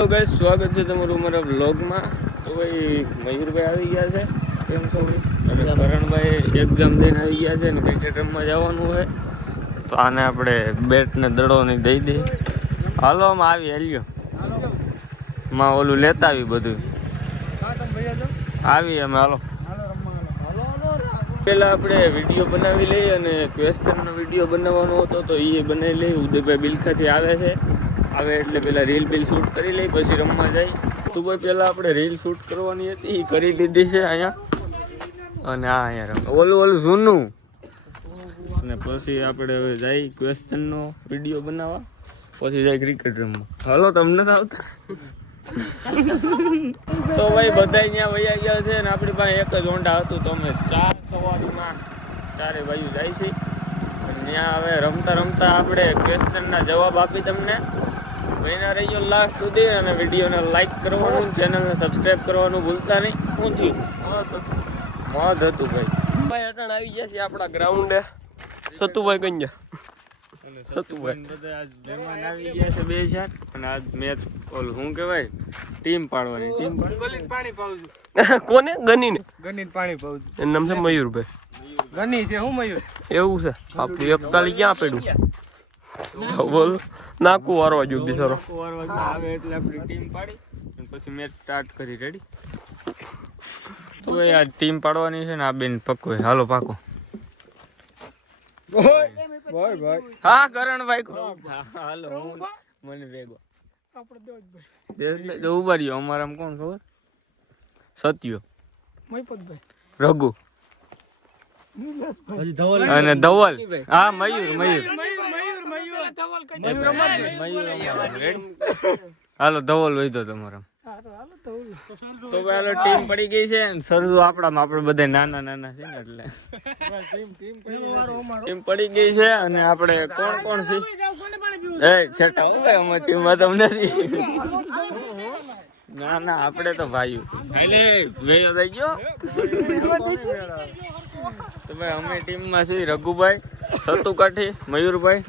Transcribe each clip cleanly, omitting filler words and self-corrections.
તો ગાઈસ સ્વાગત છે તમારું મારા વ્લોગમાં. તો ભાઈ મયુરભાઈ આવી ગયા છે, કેમ છો ભાઈ? અને કરણભાઈ એક્ઝામ દઈને આવી ગયા છે ને ક્રિકેટ રમવા જવાનું હોય, તો આને આપણે બેટ ને દડો ને દઈ દઈએ. હાલો આમાં આવી હેલ્યો માં ઓલું લેતા આવી બધું આવી અમે. હાલો પેલા આપણે વિડીયો બનાવી લઈએ અને ક્વેશ્ચનનો વિડીયો બનાવવાનો હતો તો એ બનાવી લઈએ. ઉદયભાઈ બિલખાથી આવે છે, આવે એટલે પેલા રીલ શૂટ કરી લઈ પછી રમવા જાય. તો ભાઈ પેલા આપણે રીલ શૂટ કરવાની હતી એ કરી લીધી છે અહીંયા, અને આ અહીંયા ઓલું જૂનું, અને પછી આપણે હવે જાય ક્વેશ્ચનનો વિડીયો બનાવવા, પછી જાય ક્રિકેટ રમવા. હાલો તમને તો આવતા તો ભાઈ બધા અહીંયા વયા ગયા છે ને આપણી પાસે એક જ હોન્ડા હતું, તો અમે 4 સવારીમાં 4 ભાઈઓ જાય છે. ત્યાં હવે રમતા રમતા આપણે ક્વેશ્ચનના જવાબ આપી તમને. બન્યા રહીજો લાસ્ટ સુધી અને વિડીયોને લાઈક કરવાનું, ચેનલને સબસ્ક્રાઈબ કરવાનું ભૂલતા નહીં. શું થયું? મોજ હતું ભાઈ. અટાણ આવી ગયા છે આપણા ગ્રાઉન્ડે. સતુભાઈ કન્યા સતુભાઈ બધા આજ મહેમાન આવી ગયા છે 2-4, અને આજ મેચ ઓલું શું કહેવાય ટીમ પાડવાની. ટીમ પાણી પાવું છું. કોને? ગનીને પાણી પાવું છું. એનું નામ છે મયુરભાઈ. ગની છે હું મયુર? એવું છે. આપણું 41 ક્યાં પડ્યું? બોલ નાકું વારવા જો બિચારો આવે એટલે આપણી ટીમ પાડી અને પછી મેચ સ્ટાર્ટ કરી. રેડી? તો ભાઈ આ ટીમ પાડવાની છે ને આ બેન પકવે. હાલો પાકો. હા કરણભાઈ હાલો મને ભેગો ઉભા રહ્યો. અમારામાં કોણ ખબર? સત્યો, રઘુ અને ધવલ. હા મયુર. હાલો ધવલ હોય તો તમારા. તો હાલો ટીમ પડી ગઈ છે. સરજુ આપણામાં આપણે બધા નાના નાના છે ને એટલે ટીમ પડી ગઈ છે. અને આપણે કોણ છે? એ છટા હું ભાઈ અમારી ટીમમાં તો નથી. ના આપણે તો ભાઈઓ છે. તો ભાઈ અમે ટીમમાં છીએ રઘુભાઈ, સતુ કાઠી, મયુરભાઈ,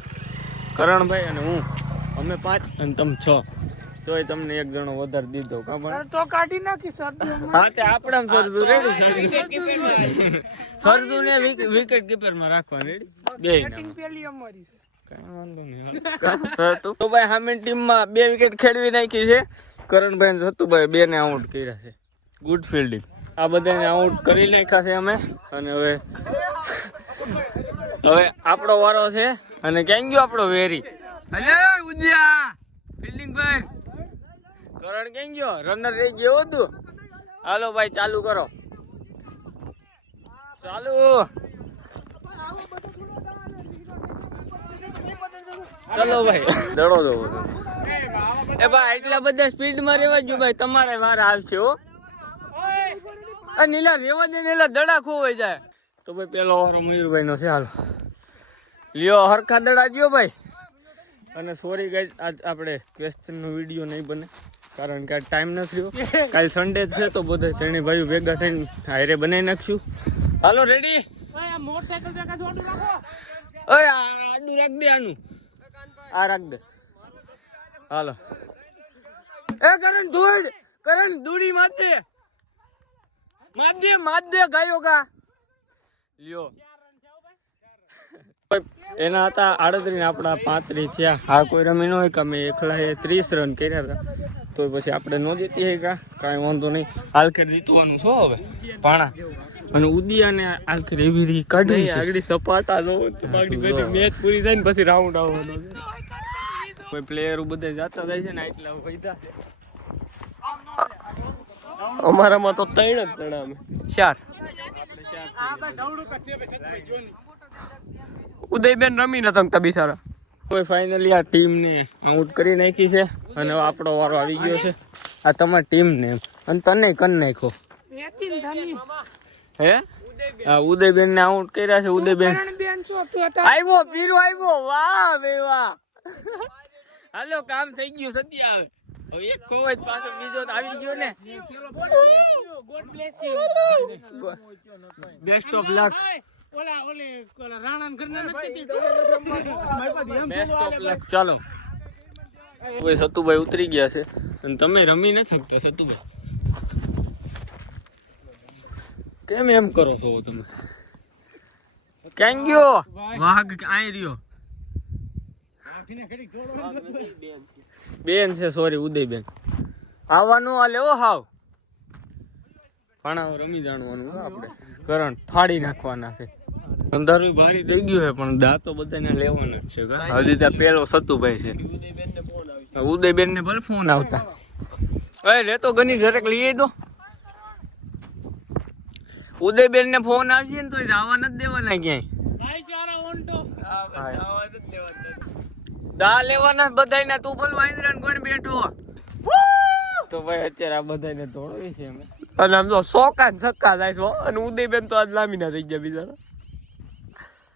કરણભાઈ અને હું. અમે 5 અને તમે 6. તોય તમને એક જણો વધારે દીધો તો કાઢી નાખી. હા તે આપણે સરજુ રેડી. સરજુ ને વિકેટ કીપર માં રાખવાનું. રેડી? બે પેલી અમારી છે, કઈ વાંધો નહીં. તો ભાઈ સામે ટીમમાં 2 વિકેટ ખેડવી નાખી છે. કરણભાઈ ને સતુભાઈ 2 ને આઉટ કર્યા છે. Good fielding. આ બધાને આઉટ કરી નાખ્યા છે અમે. અને હવે આપણો વારો છે. અને ક્યાં ગયો આપણો વેરી? અલે ઉજ્યા ફિલ્ડિંગ ભાઈ. કરણ ક્યાં ગયો? રનર રહી ગયો હતું. હાલો ભાઈ ચાલુ કરો. ચાલુ. ચલો ભાઈ દડો દો. એ ભાઈ એટલા બધા સ્પીડ માં રેવા જો ભાઈ, તમારે વાર આવશે હો. નીલા રેવા દે, નીલા દડા ખોવાઈ જાય. તો ભાઈ પેલો વારો મયુરભાઈ નો છે. હાલો લ્યો હરખા દડા દ્યો ભાઈ. અને સોરી ગાઈસ આજ આપણે ક્વેશ્ચન નો વિડીયો નહીં બને, કારણ કે ટાઈમ નથી રહ્યો. કાલ સન્ડે છે તો બધા ત્રણેય ભાઈઓ ભેગા થઈને હારે બનાવી નાખશું. હાલો રેડી? મોટરસાઇકલ આડું રાખ દે. આનું આ રાખ દે. હાલો એ કરણ ધોડ, કરણ દૂડી માર દે ગાયો કા લ્યો. એના હતા 38 ને આપણા 35 થયા. હા કોઈ રમી ન હોય કે અમે એકલા 30 રન કર્યા હતા, તો પછી આપણે ન જીતી હોય કા કાંઈ વાંધો નહીં. આલખેર જીતવાનું છો હવે પાણા. અને ઉદિયાને આલખેર એવી રીત કાઢી આગળ સપાટા જોવું તો બધી મેચ પૂરી થાય ને પછી રાઉન્ડ આવવાનો. કોઈ પ્લેયરો બધા જાતા જાય છે ને એટલા પૈસા. અમારામાં તો 3 જ જણા, અમે 4. ઉદયબેન રમી નતા તમ બિચારા. કોઈ ફાઇનલી આ ટીમને આઉટ કરી નાખી છે. અને આપણો વારો આવી ગયો છે. આ તમારી ટીમ ને અને તને કન નાખો હે. આ ઉદયબેન ને આઉટ કર્યા છે. ઉદયબેન આવ્યો, પીરો આવ્યો. વાહ બે વાહ. હાલો કામ થઈ ગયું. સત્ય આવે હવે એક ખોવાય પાછો બીજો તો આવી ગયો ને. Best of luck. ચાલો ભાઈ સતુભાઈ ઉતરી ગયા છે અને તમે રમી ન શકતા સતુભાઈ. કેમ એમ કરો છો તમે? ક્યાં ગયો વાઘ? આઈ રહ્યો બેન છે, સોરી ઉદયબેન. આવવાનું આ લેવો હાવ પણ રમી જાણવાનું આપણે. કરંટ ફાડી નાખવાના છે. અંધારું ભારી થઈ ગયું છે પણ દાંતો બધાને લેવાના જ છે. હજી ત્યાં પેલો સતુભાઈ છે. ઉદયબેન ને ભલે ફોન આવતા. લેતો ગની જરાક લઈ દો. ઉદયબેન ને ફોન આવશે ને તો જવા નથી દેવાના ક્યાંય. દા લેવાના બધાને. તું બોલ વાંદરા કોણ બેઠો તો ભાઈ અત્યારે આ બધાને તોડવી છે અમે. અને આમ તો સોકા છક્કા જાય છે અને ઉદયબેન તો આજ લાંબી ના થઈ ગયા બિચારા.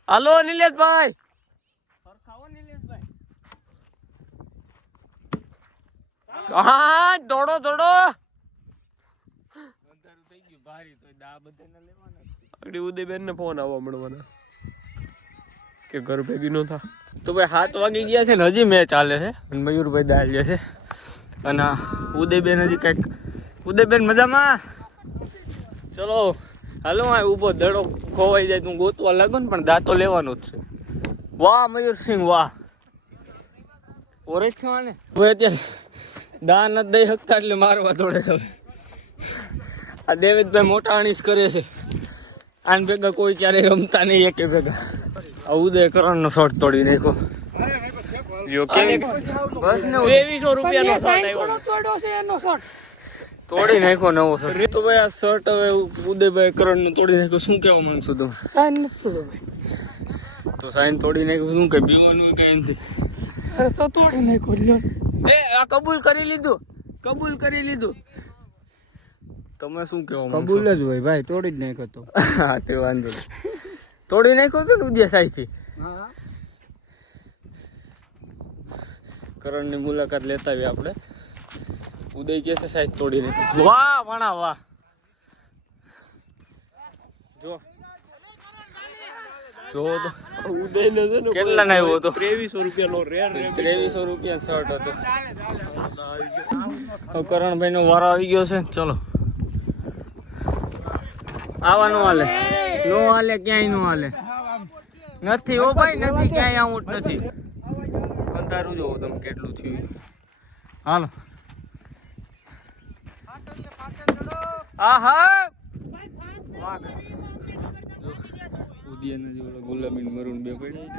હાલો નિલેશભાઈ, હા દોડો દોડો. ઉદયબેન ને ફોન આવવા મળવાના કે ઘર ભેગી નો થા. તો ભાઈ 7 વાગી ગયા છે ને હજી મેચ ચાલે છે અને મયુરભાઈ દાળિયા છે અને ઉદયબેન હજી કઈક. ઉદયબેન મજામાં? ચલો હાલો. આ ઉભો દડો ખોવાઈ જાય તું ગોતવા લાગો ને પણ દાંતો લેવાનો જ છે. વાહ મયુરસિંહ વાહ. ઓરે છે ને હવે અત્યારે દા નથી દઈ શકતા એટલે મારવા દોડે છે. આ દેવેશભાઈ મોટા અણીસ કરે છે. આન ભેગા કોઈ ક્યારેય રમતા નહીં એકે ભેગા. આ ઉદય કરણ નો શોટ તોડી નાખ્યો. બસ ને 2300 રૂપિયાનો શોટ આવ્યો. તોડી નાખ્યો નવો શર્ટ. તો ભાઈ આ શર્ટ હવે ઉદયભાઈ કરણ ને તોડી નાખ્યો. શું કેવા માંગશો તમે? સાઈન નથી તો સાઈન તોડી નાખ્યું. શું કઈ પીવાનું કઈ નથી? અરે તો તોડી નાખ્યો. એ આ કબૂલ કરી લીધું, કબૂલ કરી લીધું. તમે શું કેવા માંગશો? કબૂલ જ હોય ભાઈ, તોડી જ નાખ્યો તો. હા તે વાંધો નહીં. તોડી નાખ્યો તો ને ઉદય સાઈ થી. કરણ ની મુલાકાત લેતા આવીએ આપણે. ઉદય કે છે સાઈઝ તોડી નાખી. વાહ વાણા વાહ. જો તો ઉદય ને છે ને કેટલા ના આવ્યો તો 2300 રૂપિયાનો રેર. 2300 રૂપિયા શર્ટ હતો. કરણભાઈ નો વારો આવી ગયો છે. ચલો આવવાનું હાલે નો હાલે ક્યાંય નો હાલે નથી. ઓ ભાઈ નથી ક્યાંય આઉટ નથી. અંધારું જોવો તમે કેટલું થયું. હાલો આહા ઉદયને જો ગુલાબી મરૂન બે પડી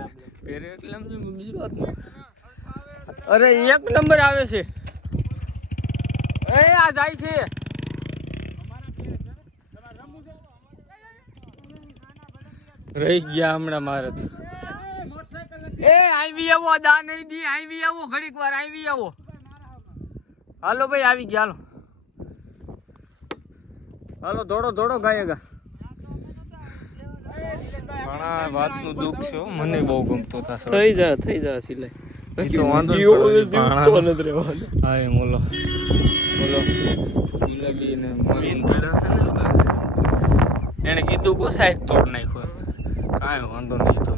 પહેરે એટલે આમ બીજી વાત. અરે 1 નંબર આવે છે. એ આ જાય છે. રહી ગયા હમણાં મારે તો. એ આવી આવો, દા નહીં દી. આવી આવો ઘડીક વાર. આવી આવો. હાલો ભાઈ આવી ગયા. હાલો હાલો દોડો દોડો ગાયેગા. ઘણા વાતનું દુઃખ છે. મને બહુ ગમતો હતા. થઈ જા સિલાઈ તો વાંધો નહીં. હા એ બોલો બોલો. ગુલાબી ને મરીન એને કીધું કો સાઈડ તોડ નાખ્યો. કાંઈ વાંધો નહીં. તો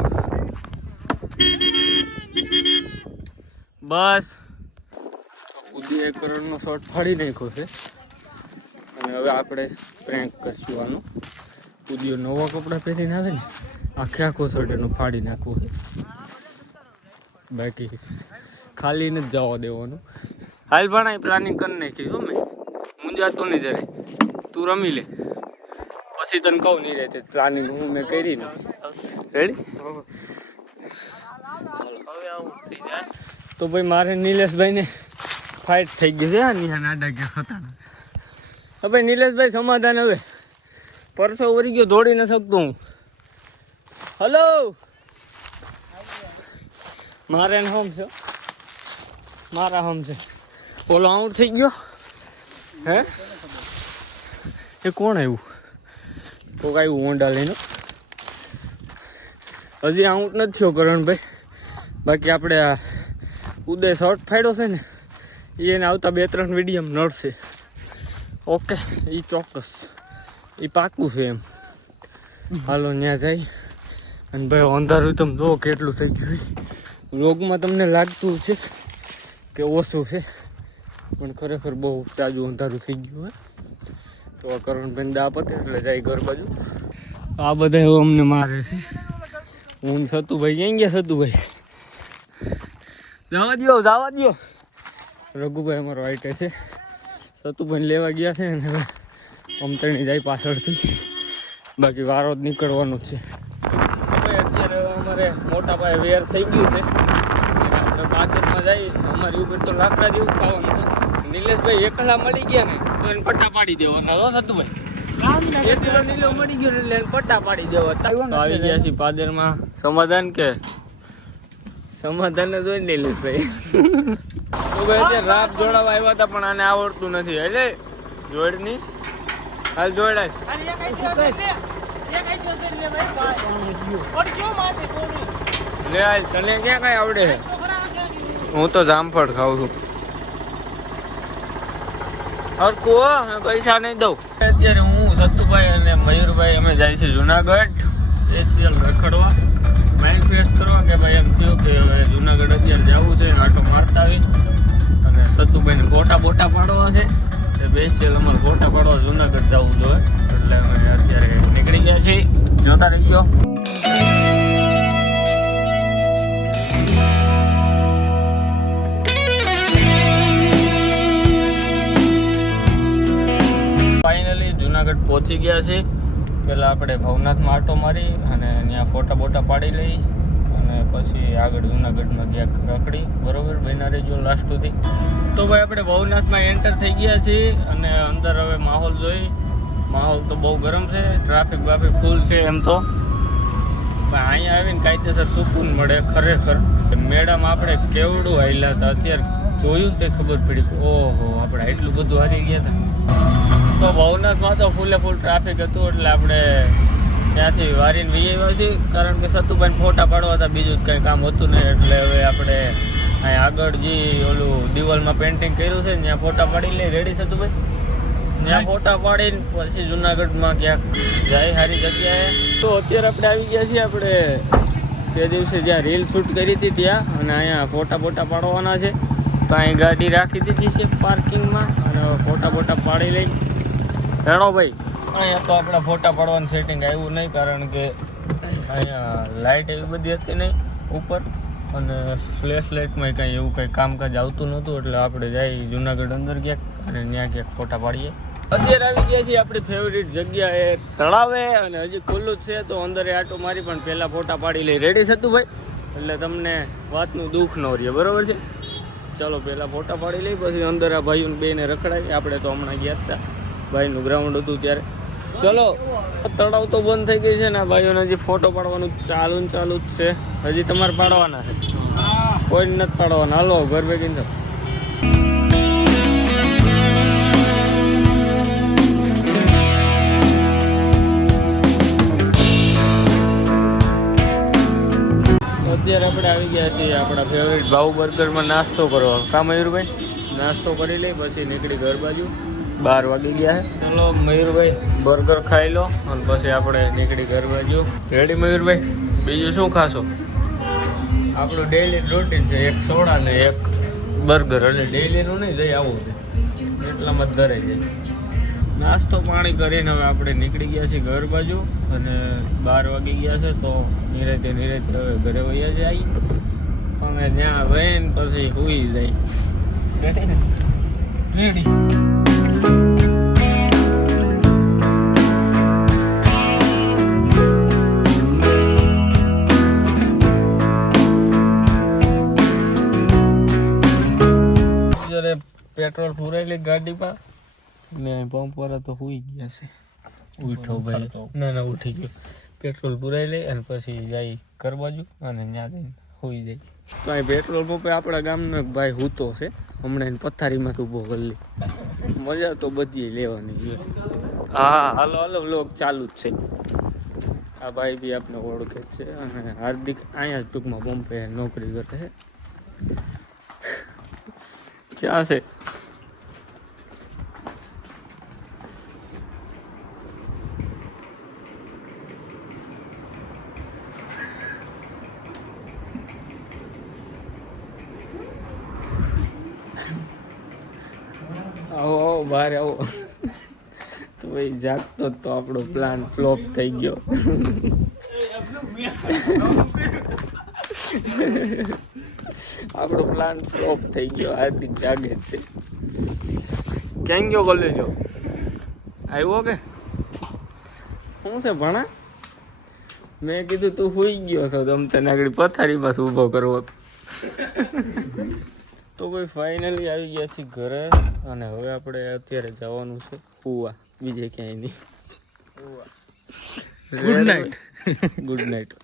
બસ ઉદય કરોડનો શોટ ફાડી નાખ્યો છે. અને હવે આપણે પ્રેન્ક કરશું આનું. ઉદયો નવા કપડાં પહેરીને આવે ને આખો શર્ટ એનો ફાડી નાખવો છે. બાકી ખાલી નથી જવા દેવાનું. હાલ ભણાય પ્લાનિંગ કરી નાખી. હો મેં મૂંઝાતો નહીં જરે. તું રમી લે પછી તને કહું નહીં રહેતી પ્લાનિંગ હું મેં કરી ને. રેડી? ચાલો હવે આવું થઈ જાય. તો ભાઈ મારે નિલેશભાઈને ફાઇટ થઈ ગઈ છે. નિહાન આડા ગયા હતા. તો ભાઈ નિલેશભાઈ સમાધાન. હવે પરસો વળી ગયો, દોડી ન શકતો હું. હલો મારે હોમ છે. મારા હોમ છે. ઓલો આઉટ થઈ ગયો. હે એ કોણ આવ્યું? કોક આવ્યું હોન્ડા લઈને. હજી આઉટ નથી થયો કરણભાઈ. બાકી આપણે આ ઉદય શોર્ટ ફાડ્યો છે ને એને આવતા 2-3 વિડીયો નડશે. ઓકે એ ચોક્કસ એ પાકું છે એમ. હાલો ત્યાં જાય. અને ભાઈ અંધારું તમે જો કેટલું થઈ ગયું. વ્લોગમાં તમને લાગતું છે કે ઓછું છે, પણ ખરેખર બહુ તાજું અંધારું થઈ ગયું હોય. તો આ કરણભાઈ દા પતે એટલે જાય ઘર બાજુ. આ બધા એવું અમને મારે છે. હું સતુભાઈ ક્યાં ગયા? સતુભાઈ જવા દો. રઘુભાઈ અમારો આઈટે છે. સતુભાઈને લેવા ગયા છે ને હવે અમતણી જાય પાછળથી. બાકી વારો જ નીકળવાનો જ છે. ભાઈ અત્યારે અમારે મોટા પાયે વેર થઈ ગયું છે. આપણે પાદરમાં જઈએ અમારી ઉપર તો લાકડા જેવું ખાવાનું. નિલેશભાઈ એકલા મળી ગયા ને તો એને પટ્ટા પાડી દેવાના. હો સતુભાઈ એટલો નીલો મળી ગયો એટલે એને પટ્ટા પાડી દેવા. આવી ગયા છીએ પાદરમાં. સમાધાન કે સમાધાન જ હોય ને નિલેશભાઈ. તો ભાઈ અત્યારે રાપ જોડાવા આવ્યા હતા પણ આને આવડતું નથી. એટલે જોડની હાલ જોડાય લે હાલ. તને ક્યાં કઈ આવડે છે? હું તો જામફળ ખાઉં છું. હરકું પૈસા નહીં દઉં. અત્યારે હું સતુભાઈ અને મયુરભાઈ અમે જાય છે જુનાગઢ સ્પેશિયલ રખડવા, માઇન્ડ ફ્રેશ કરવા. કે ભાઈ એમ થયું કે હવે જુનાગઢ અત્યારે જવું છે, આટો મારતા આવી. અને સતુભાઈને ફોટા પાડવા છે. સ્પેશિયલ અમારે ફોટા પાડવા જુનાગઢ જવું જોઈએ એટલે અમે અત્યારે નીકળી ગયા છીએ. જોતા રહી ગયો. ફાઇનલી જુનાગઢ પહોંચી ગયા છે. પહેલાં આપણે ભવનાથમાં આટો મારી અને ત્યાં ફોટા પાડી લઈ અને પછી આગળ જુનાગઢમાં ક્યાંક રખડી. બરોબર બન્યા રહેજો લાસ્ટ સુધી. તો ભાઈ આપણે ભવનાથમાં એન્ટર થઈ ગયા છીએ અને અંદર હવે માહોલ જોઈ. માહોલ તો બહુ ગરમ છે, ટ્રાફિક ફૂલ છે એમ તો. પણ અહીંયા આવીને કાયદેસર સુકૂન મળે ખરેખર. મેળામાં આપણે કેવડું હાલ્યા હતા, અત્યારે જોયું તે ખબર પડી કે ઓહો આપણે એટલું બધું હારી ગયા હતા. તો ભવનાથમાં તો ફૂલે ફૂલ ટ્રાફિક હતું એટલે આપણે ત્યાંથી વારીને વી આવ્યા છીએ. કારણ કે સતુભાઈને ફોટા પાડવા હતા, બીજું કંઈ કામ હતું નહીં. એટલે હવે આપણે અહીં આગળ જે ઓલું દિવાલમાં પેઇન્ટિંગ કર્યું છે ત્યાં ફોટા પાડી લઈ. રેડી સતુભાઈ? ત્યાં ફોટા પાડીને પછી જુનાગઢમાં ક્યાંક જાય સારી જગ્યાએ. તો અત્યારે આપણે આવી ગયા છીએ આપણે તે દિવસે જ્યાં રીલ શૂટ કરી હતી ત્યાં. અને અહીંયા ફોટા પાડવાના છે. તો અહીં ગાડી રાખી દીધી છે પાર્કિંગમાં અને ફોટા પાડી લઈ. હેણો ભાઈ અહીંયા તો આપણા ફોટા પાડવાનું સેટિંગ આવ્યું નહીં કારણ કે અહીંયા લાઇટ એવી બધી હતી નહીં ઉપર અને ફ્લેશ લાઇટમાં કંઈ એવું કંઈ કામકાજ આવતું નહોતું. એટલે આપણે જઈ જુનાગઢ અંદર ક્યાંક અને ત્યાં ક્યાંક ફોટા પાડીએ. અત્યારે આવી ગયા છીએ આપણી ફેવરિટ જગ્યાએ તળાવે અને હજી ખુલ્લું જ છે તો અંદર આટો મારી પણ પહેલાં ફોટા પાડી લઈ. રેડી થતું ભાઈ? એટલે તમને વાતનું દુઃખ ન રહે. બરાબર છે? ચાલો પહેલાં ફોટા પાડી લઈ પછી અંદર આ ભાઈઓને બેને રખડાવી. આપણે તો હમણાં ગયા હતા, ભાઈનું ગ્રાઉન્ડ હતું ત્યારે. ચલો તળાવ તો બંધ થઈ ગઈ છે ને ભાઈઓને હજી ફોટો પાડવાનું ચાલુ જ છે. હજી તમારે પાડવાના છે? કોઈ નથી પાડવાના. હાલો ઘર ભેગી તો અત્યારે આપણે આવી ગયા છીએ આપણા ફેવરિટ ભાવ બર્ગરમાં નાસ્તો કરવા. કા મયુરભાઈ? નાસ્તો કરી લઈ પછી નીકળી ઘર બાજુ. 12 વાગી ગયા છે. ચલો મયુરભાઈ બર્ગર ખાઈ લો અને પછી આપણે નીકળી ઘર બાજુ. રેડી મયુરભાઈ? બીજું શું ખાશો? આપણું ડેઈલી રૂટીન છે, એક સોડા ને એક બર્ગર. એટલે ડેઈલીનું નહીં, જઈ આવું છે એટલામાં જ ધરાઈ જાય. નાસ્તો પાણી કરીને હવે આપણે નીકળી ગયા છીએ ઘર બાજુ અને 12 વાગી ગયા છે. તો નિરાતે હવે ઘરે વયા જાય અમે ત્યાં જઈને પછી સુઈ જાય. રેડી ને? રેડી. પેટ્રોલ પૂરાઈ લઈ ગાડીમાં ને પંપ વાળા તો સુઈ ગયા છે. ઉઠો ભાઈ. ના ઉઠી ગયો. પેટ્રોલ પુરાઈ લઈ અને પછી જાય ઘર બાજુ અને ત્યાં જઈને સુઈ જાય. તો અહીં પેટ્રોલ પંપે આપણા ગામનો એક ભાઈ હૂતો છે. હમણાં એને પથારીમાંથી ઊભો કરી લે. મજા તો બધી લેવાની છે. હા હાલો વ્લોગ ચાલુ જ છે. આ ભાઈ બી આપણે ઓળખે છે અને હાર્દિક અહીંયા જ ટૂંકમાં પંપે નોકરી કરે છે. ક્યાં છે? આવો બહાર આવો. તો ભાઈ જાગતો તો આપણો પ્લાન ફ્લોપ થઈ ગયો. આપણો પ્લાન ફ્લોપ થઈ ગયો. હાર્દિક જાગે છે. ક્યાં ગયો કોલેજ? આવ્યો કે શું છે ભણા? મેં કીધું તું સુઈ ગયો છો તો તને આગળ પથારી પાસે ઊભો કરવો. તો ભાઈ ફાઇનલી આવી ગયા છીએ ઘરે અને હવે આપણે અત્યારે જવાનું છે પુવા, બીજે ક્યાંય નહીં. Good night. Good night.